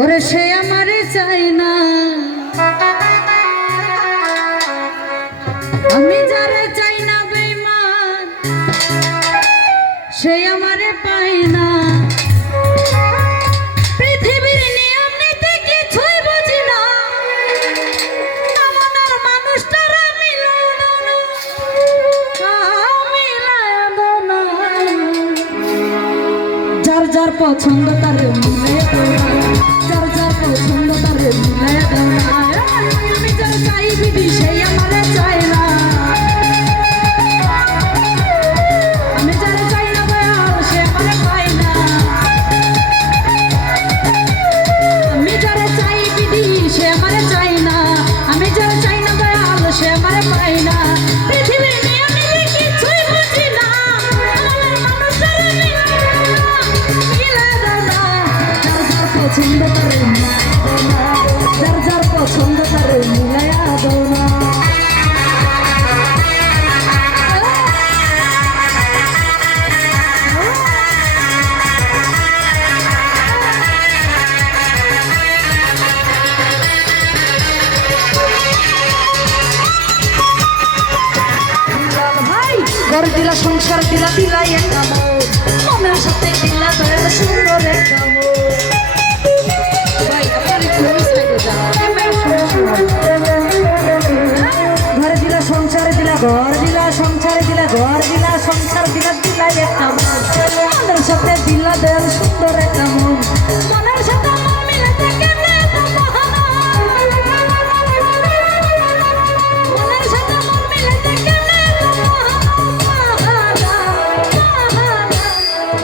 ওরে সে আমারে চাই না, আমি যারে চাই না বেঈমান সে আমারে পাই না। পৃথিবীর নিয়ম নীতি কিছুই বুঝি না, আমার মানুষটারা যার যার পছন্দ তার মিলে যার যার পছন্দ তার মিলে আমি যার চাই বিধি সেই আমারে চাই না, আমি যারে চাই না বয়াল সে আমারে পাই না, আমি যারে চাই বিধি সে আমারে চাই না, আমি যারে চাই না বয়াল সে আমারে পাই না। পৃথিবীর নিয়ম নীতি কিছুই বুঝি না, আমার মানুষের মিলে দাও না, যার যার পছন্দ তার যার যার পছন্দ তার মিলাইয়া দাও না। ঘর দিলা সংসার দিলা দিলাই একটা মনের সাথে দিলা বেশ সুন্দর একটা ঘর দিলা সংসার দিলা ঘর দিলা সংসার দিলা ঘর দিলা সংসার দিলা দিলাই একটা মনের সাথে দিলা বেশ সুন্দর একটা মনের সাথে মিলে থেকে মনের সাথে মিলে থেকে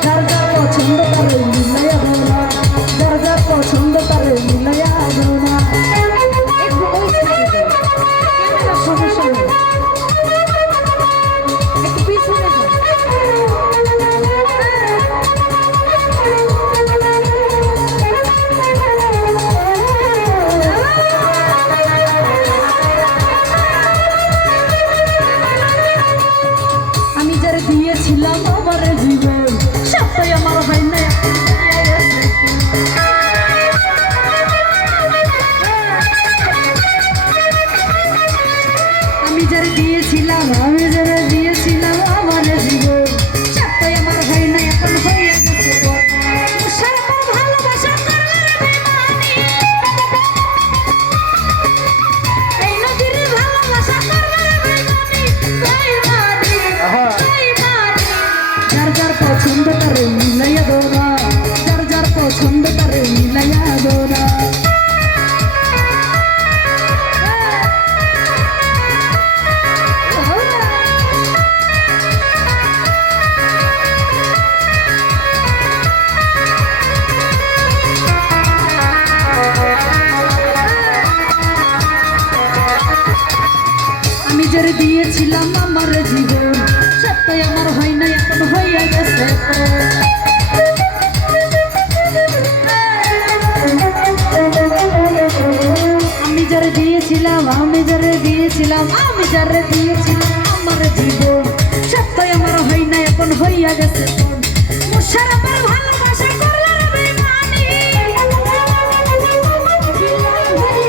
যার যার পছন্দ তার মিলাইয়া দাও না, যার যার পছন্দ তার মিলাইয়া দাও না। একটু ওই সাইডে ক্যামেরার সমস্যা নেই, একটু পিছনে আমি যারা দিয়েছিলাম আমার জীবন সবটাই আমার হয় না, আমি যারা দিয়েছিলাম আমি যারা দিয়েছিলাম আমার জীবন সবটাই আমার হয় না, এখন হয়ে গেছে সারা ভালোবাসা এই নদীর ভালোবাসা যার যার পছন্দ তার মিলাইয়া দাও না, যার যার পছন্দ তার মিলাইয়া দাও না। আমি যারা দিয়েছিলাম আমার জীবন সবটাই আমার হয় না, এখন হয়ে গেছে আমি যারা দিয়েছিলাম আমি যারা দিয়েছিলাম আমি যারা দিয়েছিলাম আমার জীবন সবটাই আমার হয় না, এখন হইয়া গেছে